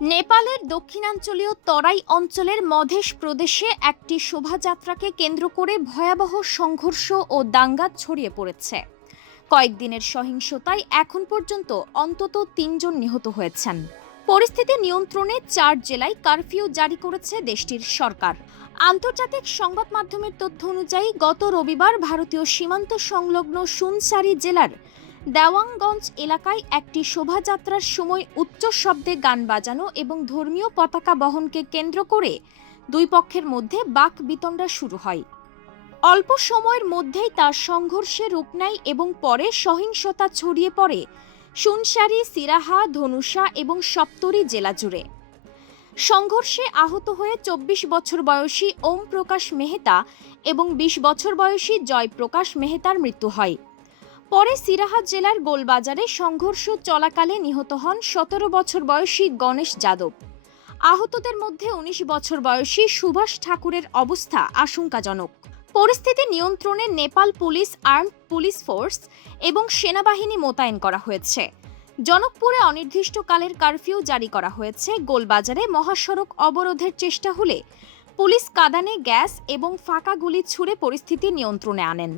নেপালের দক্ষিণাঞ্চলীয় তরাই অঞ্চলের মধেশ প্রদেশে একটি শোভাযাত্রাকে কেন্দ্র করে ভয়াবহ সংঘর্ষ ও দাঙ্গা ছড়িয়ে পড়েছে। কয়েকদিনের সহিংসতায় এখন পর্যন্ত অন্তত ৩ জন নিহত হয়েছেন। পরিস্থিতি নিয়ন্ত্রণে ৪ জেলায় কারফিউ জারি করেছে দেশটির সরকার। আন্তর্জাতিক সংবাদ মাধ্যমের তথ্য অনুযায়ী গত রবিবার ভারতীয় সীমান্ত সংলগ্ন সুনসারি জেলার দেওয়ানগঞ্জ এলাকায় একটি শোভাযাত্রার সময় উচ্চ শব্দে গান বাজানো এবং ধর্মীয় পতাকা বহনকে কেন্দ্র করে দুই পক্ষের মধ্যে বাকবিতণ্ডা শুরু হয়। অল্প সময়ের মধ্যেই তা সংঘর্ষে রূপ নেয় এবং পরে সহিংসতা ছড়িয়ে পড়ে সুনসারি, সিরাহা, ধনুষা এবং সপ্তরি জেলা জুড়ে। সংঘর্ষে আহত হয়ে ২৪ বছর বয়সী ওম প্রকাশ মেহতা এবং ২০ বছর বয়সী জয়প্রকাশ মেহতার মৃত্যু হয়। পরে সিরাহাত জেলার গোলবাজারে সংঘর্ষ চলাকালে নিহত হন ১৭ বছর বয়সী গণেশ যাদব। আহতদের মধ্যে ১৯ বছর বয়সী সুভাষ ঠাকুরের অবস্থা আশঙ্কাজনক। পরিস্থিতি নিয়ন্ত্রণে Nepal police, armed police force এবং সেনাবাহিনী মোতায়েন করা হয়েছে। জনকপুরে অনির্দিষ্টকালের কারফিউ জারি করা হয়েছে। গোলবাজারে মহাসড়ক অবরোধের চেষ্টা হলে পুলিশ কাঁদানে গ্যাস এবং ফাঁকা গুলি ছুড়ে পরিস্থিতি নিয়ন্ত্রণে আনেন।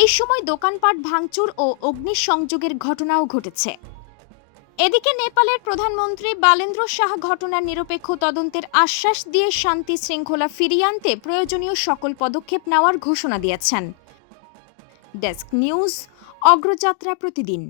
এই সময় দোকানপাট ভাঙচুর ও অগ্নিসংযোগের ঘটনাও ঘটেছে। এদিকে নেপালের প্রধানমন্ত্রী বালেন্দ্র শাহ ঘটনার নিরপেক্ষ তদন্তের আশ্বাস দিয়ে শান্তি শৃঙ্খলা ফিরিয়ে আনতে প্রয়োজনীয় সকল পদক্ষেপ নেওয়ার ঘোষণা দিয়েছেন। ডেস্ক নিউজ, অগ্রযাত্রা প্রতিদিন।